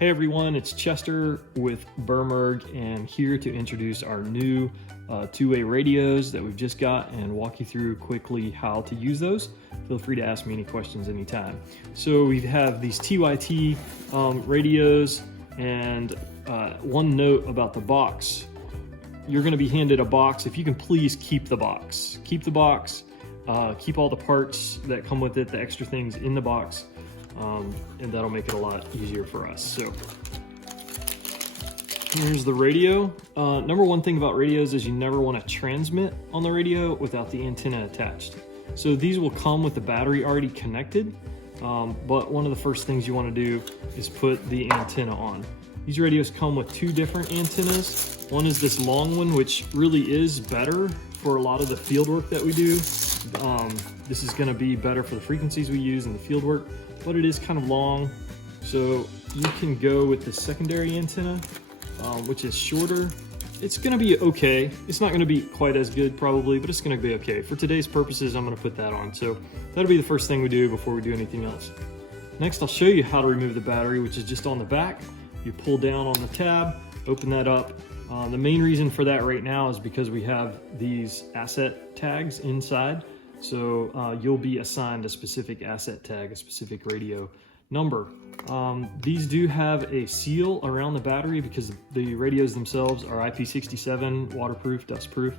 Hey everyone, it's Chester with BRMRG and here to introduce our new two-way radios that we've just got and walk you through quickly how to use those. Feel free to ask me any questions anytime. So we have these TYT radios, and one note about the box. You're going to be handed a box. If you can please keep the box. Keep the box, keep all the parts that come with it, the extra things in the box. And that'll make it a lot easier for us. So here's the radio. Number one thing about radios is you never want to transmit on the radio without the antenna attached. So these will come with the battery already connected, but one of the first things you want to do is put the antenna on. These radios come with two different antennas. One is this long one, which really is better for a lot of the field work that we do. This is going to be better for the frequencies we use in the field work, but it is kind of long. So you can go with the secondary antenna, which is shorter. It's going to be okay. It's not going to be quite as good probably, but it's going to be okay. For today's purposes, I'm going to put that on. So that'll be the first thing we do before we do anything else. Next, I'll show you how to remove the battery, which is just on the back. You pull down on the tab, open that up. The main reason for that right now is because we have these asset tags inside. So you'll be assigned a specific asset tag, a specific radio number. These do have a seal around the battery because the radios themselves are IP67, waterproof, dustproof.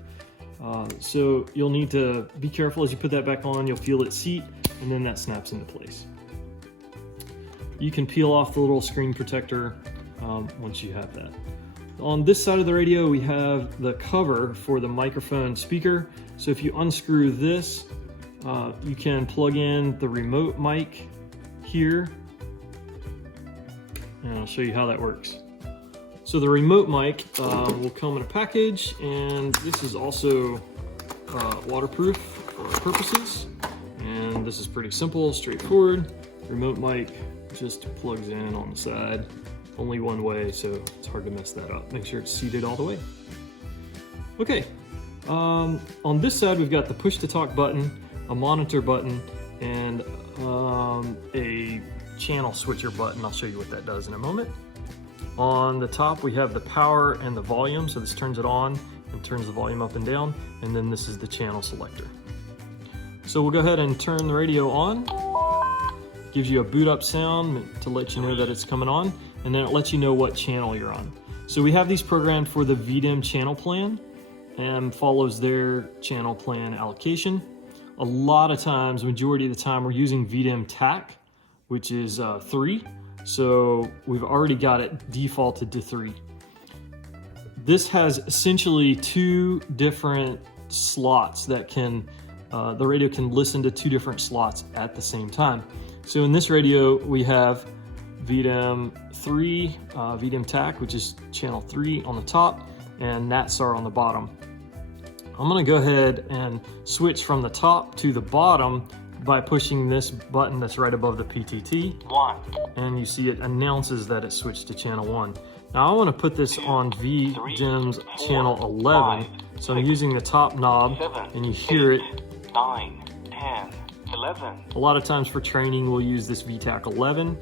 So you'll need to be careful as you put that back on. You'll feel it seat, and then that snaps into place. You can peel off the little screen protector once you have that. On this side of the radio, we have the cover for the microphone speaker. So if you unscrew this, you can plug in the remote mic here, and I'll show you how that works. So the remote mic will come in a package, and this is also waterproof for our purposes. And this is pretty simple, straightforward. Remote mic just plugs in on the side. Only one way, so it's hard to mess that up. Make sure it's seated all the way. Okay, on this side we've got the push to talk button, a monitor button, and a channel switcher button. I'll show you what that does in a moment. On the top we have the power and the volume, so this turns it on and turns the volume up and down, and then this is the channel selector. So we'll go ahead and turn the radio on. Gives you a boot up sound to let you know that it's coming on, and then it lets you know what channel you're on. So we have these programmed for the VDM channel plan and follows their channel plan allocation. A lot of times, majority of the time, we're using VDM TAC, which is 3. So we've already got it defaulted to 3. This has essentially two different slots that can, the radio can listen to two different slots at the same time. So in this radio, we have VDM 3, VDM TAC, which is channel 3 on the top, and NatSAR on the bottom. I'm gonna go ahead and switch from the top to the bottom by pushing this button that's right above the PTT. 1. And you see it announces that it switched to channel 1. Now I wanna put this on VDM's channel 11. So I'm using the top knob, and you hear it. 9, 10, 11. A lot of times for training, we'll use this VTAC 11.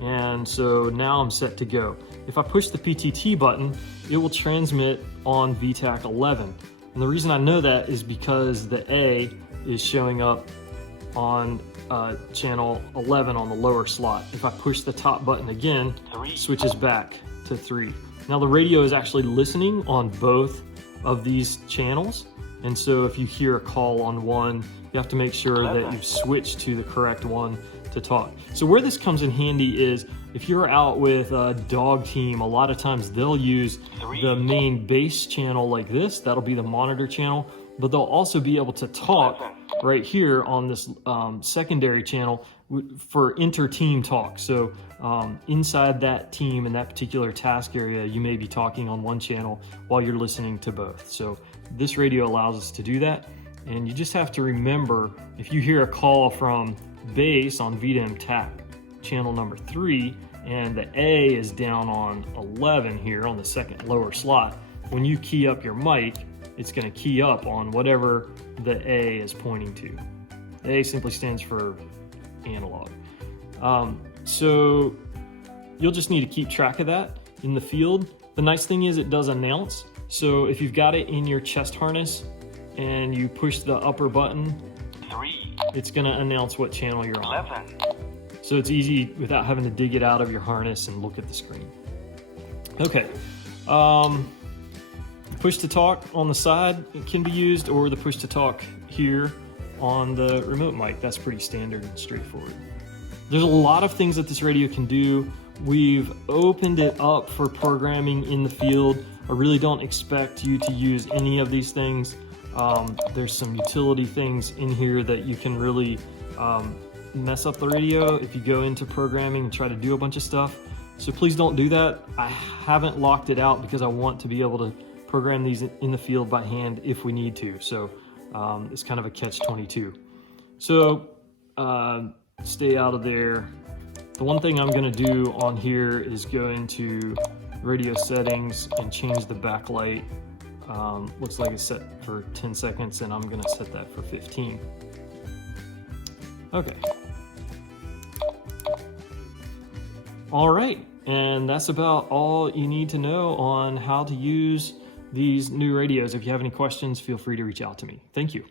And so now I'm set to go. If I push the PTT button, it will transmit on VTAC 11. And the reason I know that is because the A is showing up on channel 11 on the lower slot. If I push the top button again, it switches back to 3. Now the radio is actually listening on both of these channels. And so if you hear a call on one, you have to make sure that you've switched to the correct one to talk. So where this comes in handy is if you're out with a dog team, a lot of times they'll use the main base channel like this. That'll be the monitor channel, but they'll also be able to talk right here on this secondary channel for inter-team talk. So inside that team in that particular task area, you may be talking on one channel while you're listening to both. So this radio allows us to do that. And you just have to remember, if you hear a call from base on VDM TAC channel number 3, and the A is down on 11 here on the second lower slot, when you key up your mic, it's going to key up on whatever the A is pointing to. The A simply stands for analog. So you'll just need to keep track of that in the field. The nice thing is it does announce. So if you've got it in your chest harness and you push the upper button, 3, it's going to announce what channel you're on. 11, So it's easy without having to dig it out of your harness and look at the screen. Okay. Push to talk on the side can be used, or the push to talk here on the remote mic. That's pretty standard and straightforward. There's a lot of things that this radio can do. We've opened it up for programming in the field. I really don't expect you to use any of these things. There's some utility things in here that you can really mess up the radio if you go into programming and try to do a bunch of stuff. So please don't do that. I haven't locked it out because I want to be able to program these in the field by hand if we need to. So it's kind of a catch-22. So stay out of there. The one thing I'm going to do on here is go into radio settings and change the backlight. Looks like it's set for 10 seconds and I'm going to set that for 15. Okay. All right, and that's about all you need to know on how to use these new radios. If you have any questions, feel free to reach out to me. Thank you.